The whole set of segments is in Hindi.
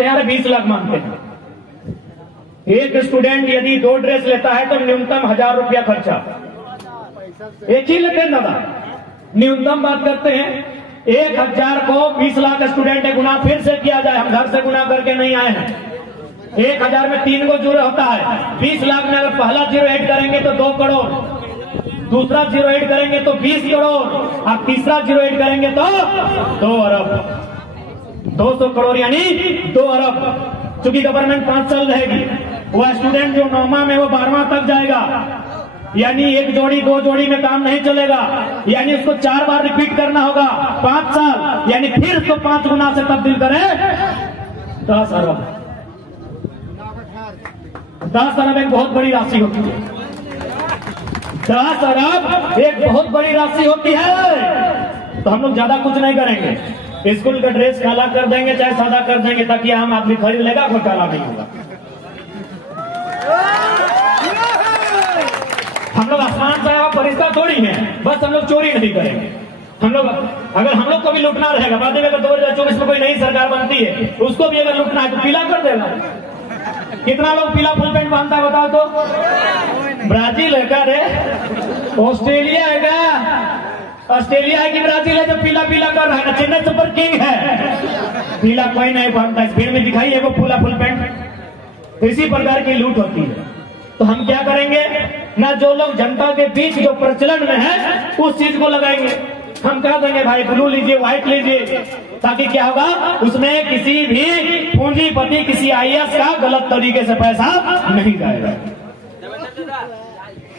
यार 20 लाख मांगते हैं। एक स्टूडेंट यदि 2 ड्रेस लेता है तो न्यूनतम 1000 रुपया खर्चा, एक ही लेते हैं दादा, न्यूनतम बात करते हैं। 1000 को 20 लाख स्टूडेंट है, गुना फिर से किया जाए, हम घर से गुना करके नहीं आए हैं। 1000 में 3 को जीरो होता है। 20 लाख में अगर पहला जीरो ऐड करेंगे तो 2 करोड़, दूसरा जीरो ऐड करेंगे तो 20 करोड़, और तीसरा जीरो ऐड करेंगे तो 2 अरब, 200 करोड़ यानी 2 अरब। चूंकि गवर्नमेंट 5 साल रहेगी, वह स्टूडेंट जो 9वां में वो 12वां तक जाएगा, यानी 1 जोड़ी 2 जोड़ी में काम नहीं चलेगा, यानी उसको 4 बार रिपीट करना होगा 5 साल, यानी फिर उसको 5 गुना से तब्दील करें 10 अरब। 10 अरब एक बहुत बड़ी राशि होती है। 10 अरब एक बहुत बड़ी राशि होती है। तो हम लोग ज्यादा कुछ नहीं करेंगे, स्कूल का ड्रेस काला कर देंगे, चाहे सादा कर देंगे, ताकि आम आदमी खरीद लेगा, घोटाला नहीं होगा। हम लोग आसमान से आया फरिश्ता थोड़ी है, बस हम लोग चोरी नहीं करेंगे। हम लोग अगर हम लोग को भी लूटना रहेगा, बाद में अगर 2024 में कोई नई सरकार बनती है, उसको भी अगर लूटना है तो पीला कर देगा। कितना लोग पीला फुल पैंट बांधता है बताओ तो? ब्राजील है क्या रे? ऑस्ट्रेलिया है क्या? ऑस्ट्रेलिया है कि ब्राजील है जो पीला पीला कर रहा है? चेन्नई सुपर किंग है, पीला कोई नहीं पहनता। इस भीड़ में दिखाई है वो पूरा फुल पैंट। इसी प्रकार की लूट होती है। तो हम क्या करेंगे ना, जो लोग जनता के बीच जो प्रचलन में है उस चीज को लगाएंगे। हम कह देंगे भाई ब्लू लीजिए, व्हाइट लीजिए, ताकि क्या होगा, उसमें किसी भी पूंजीपति, किसी आईएएस का गलत तरीके से पैसा नहीं जाएगा।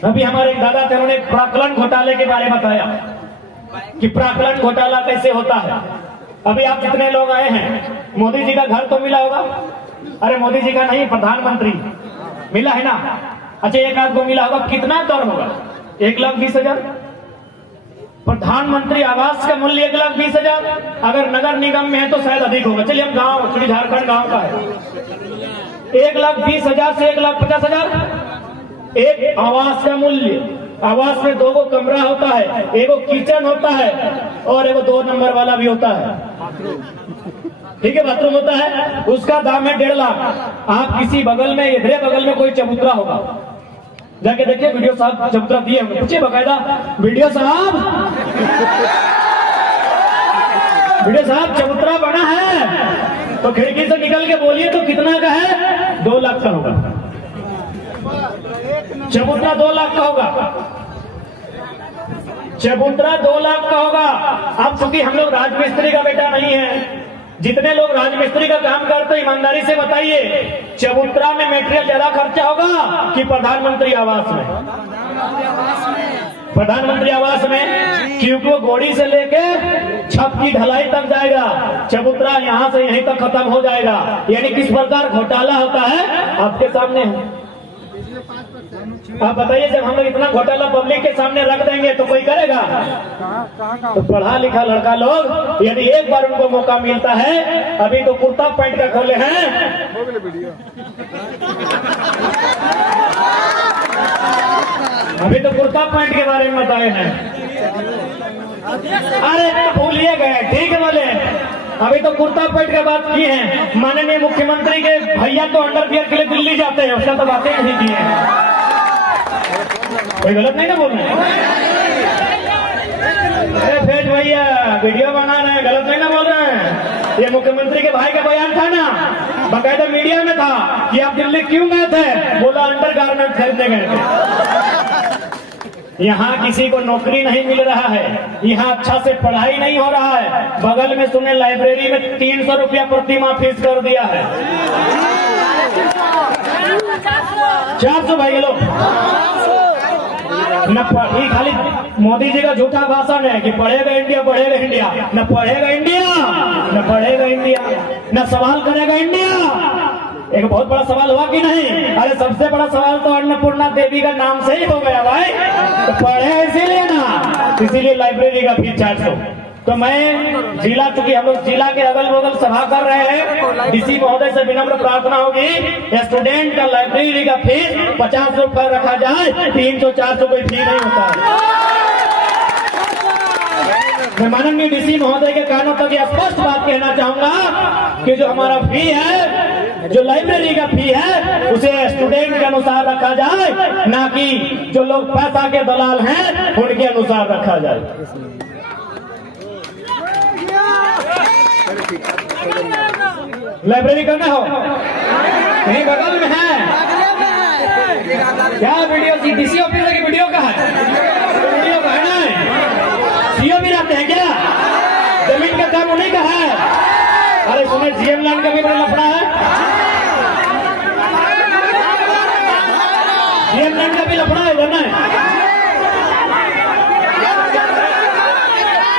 अभी हमारे एक दादा थे, उन्होंने प्राक्कलन घोटाले के बारे में बताया कि प्राक्कलन घोटाला कैसे होता है। अभी आप जितने लोग आए हैं, मोदी जी का घर तो मिला होगा? अरे मोदी जी का नहीं, प्रधानमंत्री मिला है ना? अच्छा, एक आध को मिला होगा। कितना दर होगा? 1,20,000। प्रधानमंत्री आवास का मूल्य 1,20,000। अगर नगर निगम में है तो शायद अधिक होगा। चलिए हम गांव, चूंकि झारखंड गांव का है, 1,20,000 से 1,50,000 एक आवास का मूल्य। आवास में 2 कमरा होता है, एगो किचन होता है और एगो 2 नंबर वाला भी होता है, ठीक है, बाथरूम होता है। उसका दाम है 1.5 लाख। आप किसी बगल में, इधरे बगल में कोई चबूतरा होगा, जाके देखिए वीडियो साहब चबूतरा दिए होंगे, पूछिए बकायदा, वीडियो साहब चबूतरा बना है? तो खिड़की से निकल के बोलिए तो कितना का है? 2 लाख का होगा। चबूतरा 2 लाख का होगा। चबूतरा 2 लाख का होगा। अब चूंकि हम लोग राजमिस्त्री का बेटा नहीं है, जितने लोग राजमिस्त्री का काम करते हैं ईमानदारी से बताइए, चबूतरा में मटेरियल ज्यादा खर्चा होगा कि प्रधानमंत्री आवास में? प्रधानमंत्री आवास में, क्योंकि वो गोड़ी से लेके छत की ढलाई तक जाएगा, चबूतरा यहाँ से यहीं तक खत्म हो जाएगा। यानी किस प्रकार घोटाला होता है आपके सामने है। आप बताइए, जब हम लोग इतना घोटाला पब्लिक के सामने रख देंगे तो कोई करेगा? तो पढ़ा लिखा लड़का लोग, यदि एक बार उनको मौका मिलता है, अभी तो कुर्ता पैंट का खोले हैं, अभी तो कुर्ता पैंट के बारे में बताए हैं। अरे भूलिए गए, ठीक है बोले, अभी तो कुर्ता पैंट की बात की है। माननीय मुख्यमंत्री के भैया तो अंडरवियर के लिए दिल्ली जाते हैं, उसका तो बातें नहीं की है। कोई गलत नहीं ना बोल रहे? अरे फेज भैया वीडियो बना रहे हैं, गलत नहीं ना बोल रहे हैं? ये मुख्यमंत्री के भाई का बयान था ना, बाकायदा मीडिया में था कि आप दिल्ली क्यों गए थे? बोला अंडर गारमेंट खरीदने गए थे। यहाँ किसी को नौकरी नहीं मिल रहा है, यहाँ अच्छा से पढ़ाई नहीं हो रहा है। बगल में सुने लाइब्रेरी में 300 रुपया प्रति माह फीस कर दिया है। 400 भाई लोग न पढ़ी, खाली मोदी जी का झूठा भाषण है कि पढ़ेगा इंडिया, पढ़ेगा इंडिया। न पढ़ेगा इंडिया, न पढ़ेगा इंडिया, न सवाल करेगा इंडिया। एक बहुत बड़ा सवाल हुआ कि नहीं? अरे सबसे बड़ा सवाल तो अन्नपूर्णा देवी का नाम से ही हो गया भाई। तो पढ़े इसीलिए ना, इसीलिए लाइब्रेरी का फीस 400। तो मैं जिला, चूंकि हम लोग जिला के अगल बगल सभा कर रहे हैं, डीसी महोदय से विनम्र प्रार्थना होगी, स्टूडेंट का लाइब्रेरी का फीस 50 रुपए रखा जाए। 300-400 कोई फी नहीं होता है। मैं माननीय डीसी महोदय के कानों तक ये स्पष्ट बात कहना चाहूंगा कि जो हमारा फी है, जो लाइब्रेरी का फी है, उसे स्टूडेंट के अनुसार रखा जाए, ना कि जो लोग पैसा के दलाल हैं उनके अनुसार रखा जाए। लाइब्रेरी करना हो कहीं बगल में है क्या? वीडियो डीसी ऑफिस की वीडियो का है, वीडियो का है ना? सीओ भी रहते हैं क्या? जमीन का काम उन्हीं का है। अरे सुने, जीएम लैंड का भी बड़ा लफड़ा है, जीएम लैंड का भी लफड़ा है इधर ना।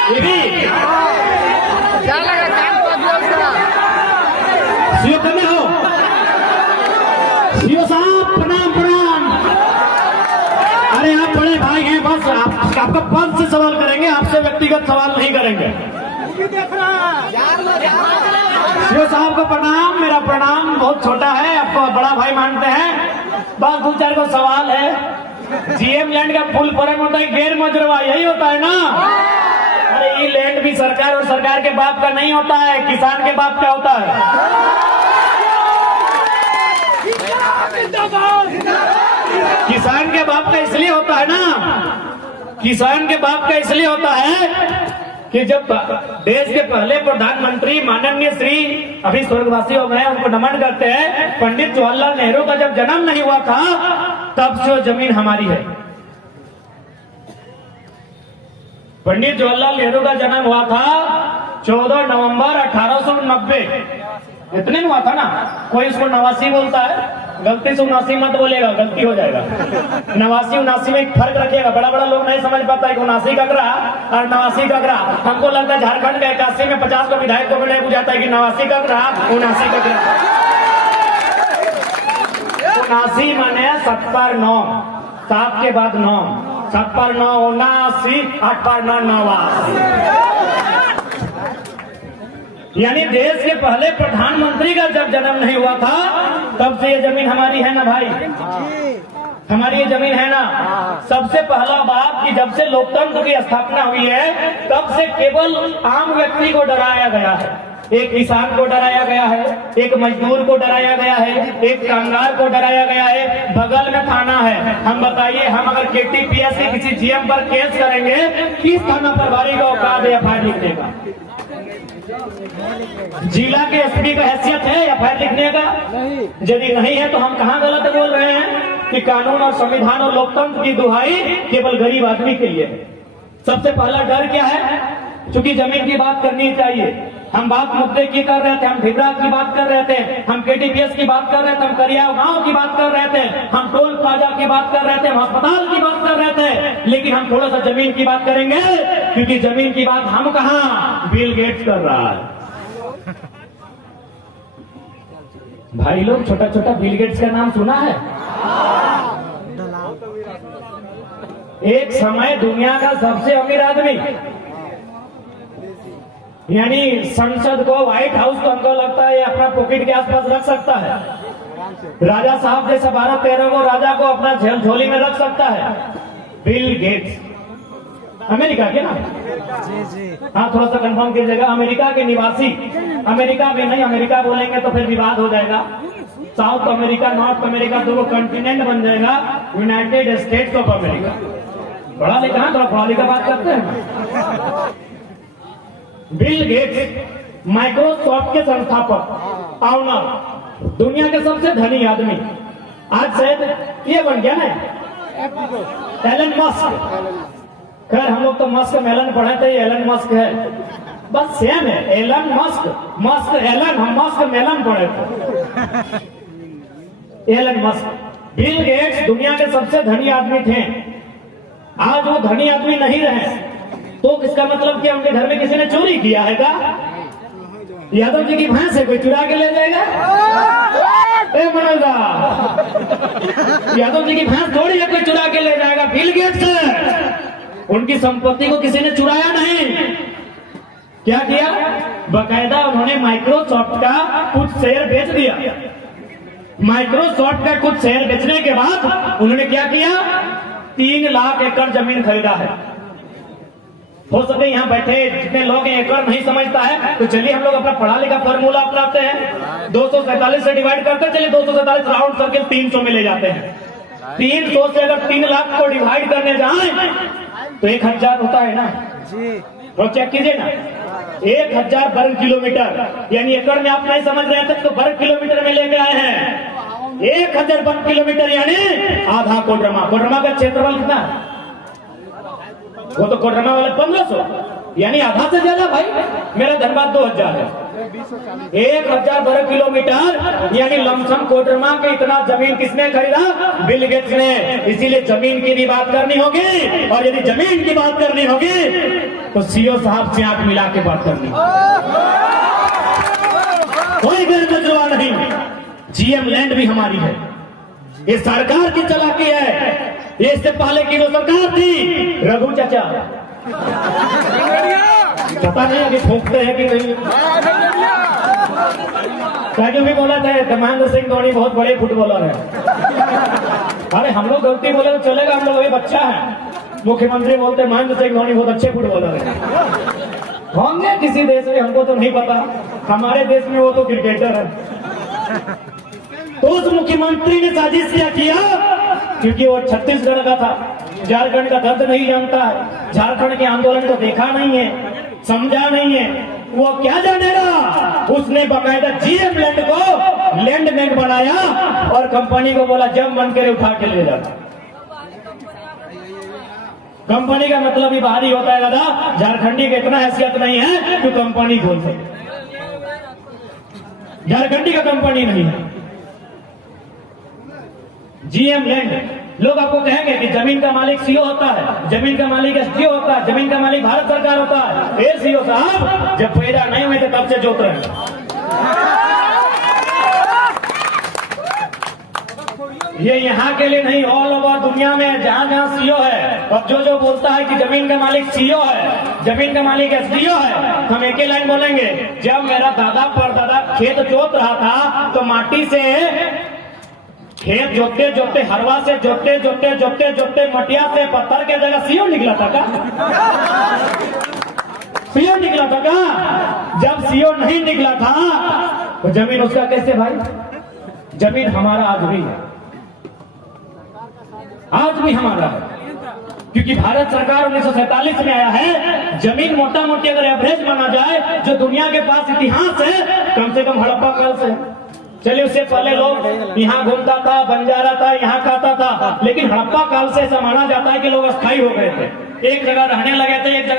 ये भी सीओ करना हो, सीओ साहब प्रणाम प्रणाम। अरे आप बड़े भाई हैं, बस आपका पद से सवाल करेंगे, आपसे व्यक्तिगत सवाल नहीं करेंगे। सीओ साहब को प्रणाम, मेरा प्रणाम बहुत छोटा है, आपको बड़ा भाई मानते हैं। बस 2-4 को सवाल है। जीएम लैंड का फुल फॉर्म होता है गैर मजरवा, यही होता है ना? अरे ये लैंड भी सरकार और सरकार के बाप का नहीं होता है, किसान के बाप का होता है। किसान के बाप का इसलिए होता है ना, किसान के बाप का इसलिए होता है कि जब देश के पहले प्रधानमंत्री माननीय श्री, अभी स्वर्गवासी हो गए, उनको नमन करते हैं, पंडित जवाहरलाल नेहरू का जब जन्म नहीं हुआ था तब से वो जमीन हमारी है। पंडित जवाहरलाल नेहरू का जन्म हुआ था 14 नवंबर 1890, इतने में हुआ था ना। कोई इसको 89 बोलता है, गलती से 79 मत बोलेगा, गलती हो जाएगा। 89-79 में एक फर्क रखिएगा, बड़ा बड़ा लोग नहीं समझ पाता है कि 79 का ग्रह और 89 का ग्रह। हमको लगता है झारखंड के 81 में 50 को विधायक को भी नहीं बुझाता है कि 89 का ग्रह 79 का ग्रह। 79 माने 7/9, 7 के बाद 9, 7/9 79, 8/9 89। यानी देश के पहले प्रधानमंत्री का जब जन्म नहीं हुआ था तब से ये जमीन हमारी है ना भाई, हमारी ये जमीन है ना। सबसे पहला बात कि जब से लोकतंत्र की स्थापना हुई है तब से केवल आम व्यक्ति को डराया गया है। एक किसान को डराया गया है, एक मजदूर को डराया गया है, एक कामगार को डराया गया है। बगल में थाना है, हम बताइए, हम अगर केटीपीएस के किसी जीएम पर केस करेंगे, किस थाना प्रभारी का औकात है एफआईआर लिखने का? जिला के एसपी का हैसियत है एफआईआर लिखने का? यदि नहीं है तो हम कहाँ गलत बोल रहे हैं कि कानून और संविधान और लोकतंत्र की दुहाई केवल गरीब आदमी के लिए। सबसे पहला डर क्या है? चूंकि जमीन की बात करनी चाहिए, हम बात मुद्दे की कर रहे थे, हम ढिबरा की बात कर रहे थे, हम केटीपीएस की बात कर रहे थे, हम करिया गांव की बात कर रहे थे, हम टोल प्लाजा की बात कर रहे थे, हम अस्पताल की बात कर रहे थे। लेकिन हम थोड़ा सा जमीन की बात करेंगे, क्योंकि जमीन की बात हम कहां, बिल गेट्स कर रहा है। भाई लोग छोटा छोटा बिल गेट्स का नाम सुना है? एक समय दुनिया का सबसे अमीर आदमी, यानी संसद को, व्हाइट हाउस को हमको लगता है अपना पॉकेट के आसपास रख सकता है। राजा साहब जैसा 12-13 को राजा को अपना झोली में रख सकता है। बिल गेट्स अमेरिका के ना? हाँ, थोड़ा सा कंफर्म कीजिएगा। अमेरिका के निवासी, अमेरिका में नहीं, अमेरिका बोलेंगे तो फिर विवाद हो जाएगा। साउथ अमेरिका, नॉर्थ अमेरिका, दो कंटिनेंट बन जाएगा, यूनाइटेड स्टेट्स ऑफ अमेरिका। पढ़ा लिखा, थोड़ा पढ़ा लिखा बात करते हैं। बिल गेट्स माइक्रोसॉफ्ट के संस्थापक, ऑनर, दुनिया के सबसे धनी आदमी। आज शायद ये बन गया ना एलन मस्क। खैर हम लोग तो मस्क मेलन पढ़े थे, एलन मस्क है, बस सेम है। एलन मस्क, मस्क एलन, हम मस्क मेलन पढ़े थे। एलन मस्क, बिल गेट्स दुनिया के सबसे धनी आदमी थे। आज वो धनी आदमी नहीं रहे, तो इसका मतलब क्या उनके घर में किसी ने चोरी किया है क्या? यादव जी की भैंस है, कोई चुरा के ले जाएगा? ए मनोज दा, यादव जी की भैंस थोड़ी है कोई चुरा के ले जाएगा। बिल गेट्स उनकी संपत्ति को किसी ने चुराया नहीं। क्या किया? बकायदा उन्होंने माइक्रोसॉफ्ट का कुछ शेयर बेच दिया। माइक्रोसॉफ्ट का कुछ शेयर बेचने के बाद उन्होंने क्या किया? 3 लाख एकड़ जमीन खरीदा है। हो सके यहाँ बैठे जितने लोग हैं एकड़ नहीं समझता है, तो चलिए हम लोग अपना पढ़ा लिखा फॉर्मूला अपनाते हैं। 247 से डिवाइड करते हैं, चलिए 247 राउंड सर्किल 300 में ले जाते हैं। 300 से अगर 3 लाख को डिवाइड करने जाए तो 1000 होता है ना तो चेक कीजिए ना, 1000 वर्ग किलोमीटर, यानी एकड़ में आप नहीं समझ रहे थे तो वर्ग किलोमीटर में लेके आए हैं। 1000 वर्ग किलोमीटर यानी आधा कोडरमा। कोडरमा का क्षेत्रफल कितना है? वो तो कोडरमा वाले 1500, यानी आधा से ज्यादा भाई। मेरा धनबाद 2000 है। 1000 वर्ग किलोमीटर यानी लमसम कोडरमा के इतना जमीन किसने खरीदा? बिल गेट्स ने। इसीलिए जमीन की भी बात करनी होगी, और यदि जमीन की बात करनी होगी तो सीओ साहब से आंख मिला के बात करनी, कोई गैर तजुर्बा नहीं। जीएम लैंड भी हमारी है, ये सरकार की चालाकी है। ये इससे पहले की जो सरकार थी, रघु चाचा, पता नहीं अभी फूकते हैं कि नहीं। क्यों भी बोला था महेंद्र सिंह धोनी बहुत बड़े फुटबॉलर है। अरे हम लोग गलती बोले तो चलेगा, हम लोग अभी बच्चा है। मुख्यमंत्री बोलते महेंद्र सिंह धोनी बहुत अच्छे फुटबॉलर है। होंगे किसी देश में, हमको तो नहीं पता। हमारे देश में वो तो क्रिकेटर है। तो उस मुख्यमंत्री ने साजिश क्या किया? क्योंकि वो छत्तीसगढ़ का था, झारखंड का दर्द नहीं जानता है, झारखंड के आंदोलन को देखा नहीं है, समझा नहीं है, वो क्या जानेगा? उसने बकायदा जीएम लैंड को लैंडमैन बनाया और कंपनी को बोला जब मन करे उठा के ले जाता। कंपनी का मतलब ही बाहरी होता है दादा, झारखंडी का इतना हैसियत नहीं है कि कंपनी खोल सके। झारखंडी का कंपनी नहीं है। जीएम लैंड, लोग आपको कहेंगे कि जमीन का मालिक सीओ होता है, जमीन का मालिक एसडीओ होता है, जमीन का मालिक भारत सरकार होता है। ए सीओ साहब जब पैदा नहीं हुए थे तब से जोत रहे हैं। ये यहाँ के लिए नहीं, ऑल ओवर दुनिया में जहाँ जहाँ सीओ है, और जो बोलता है कि जमीन का मालिक सीओ है, जमीन का मालिक एसडीओ है, हम एक ही लाइन बोलेंगे। जब मेरा दादा परदादा खेत जोत रहा था तो माटी से खेत जोतते जोतते, हरवा से जोतते जोतते जोतते जोतते मटिया से पत्थर के जगह सीओ निकला था क्या? सीओ निकला था क्या? जब सीओ नहीं निकला था तो जमीन उसका कैसे भाई? जमीन हमारा आज भी है, आज भी हमारा है, क्योंकि भारत सरकार 1947 में आया है। जमीन मोटा मोटी अगर एवरेज माना जाए, जो दुनिया के पास इतिहास है, कम से कम हड़प्पा काल से। चलिए उससे पहले लोग यहाँ घूमता था, बंजारा था, यहाँ खाता था, लेकिन हड़प्पा काल से ऐसा माना जाता है कि लोग अस्थायी हो गए थे, एक जगह रहने लगे थे, एक जगह